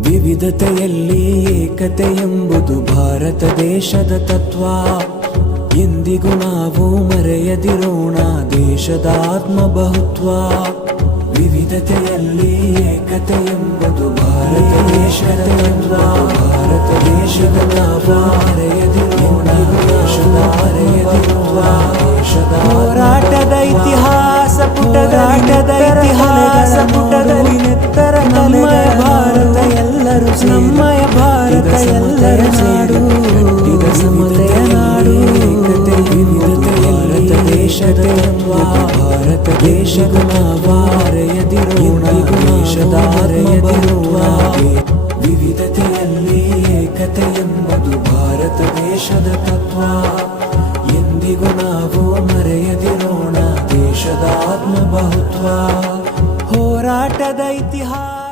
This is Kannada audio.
ವಿವಿಧತೆಯಲ್ಲಿ ಏಕತೆ ಎಂಬುದು ಭಾರತ ದೇಶದ ತತ್ವ. ಎಂದಿಗೂ ನಾವು ಮರೆಯದಿರೋಣ ದೇಶದ ಆತ್ಮಬಹುತ್ವ. ವಿವಿಧತೆಯಲ್ಲಿ ಏಕತೆ ಎಂಬುದು ಭಾರತ ದೇಶದ ತತ್ವ. ಭಾರತ ದೇಶದ ನಾವು ಮರೆಯದಿರೋಣ ದೇಶದ ಮರೆಯದಿರುವ ದೇಶದ ಹೋರಾಟದ ಇತಿಹಾಸ ಪುಟದಾಟದ ಇತಿಹಾಸ ಪುಟದಲ್ಲಿ ನೆತ್ತರ ನಮ್ಮಯ ಭಾರತ ಎಲ್ಲರೂ ನಮ್ಮಯ ಭಾರತ ಎಲ್ಲರೂ ನಾಡು ಕಟ್ಟಿದ ಸಮತೆಯ ನಾಡು. ಏಕತೆ ವಿವಿಧತೆಯಲ್ಲಿ ದೇಶದ ತತ್ವ. ಭಾರತ ದೇಶದ ನಾವು ಮರೆಯದಿರೋಣ ದೇಶದ ಮರೆಯದಿರುವ. ವಿವಿಧತೆಯಲ್ಲಿ ಏಕತೆ ಎಂಬುದು ಭಾರತ ದೇಶದ ತತ್ವ. ಎಂದಿಗೂ ನಾವು ಮರೆಯದಿರೋಣ ದೇಶದ ಆತ್ಮಬಹುತ್ವ. ಹೋರಾಟದ ಇತಿಹಾಸ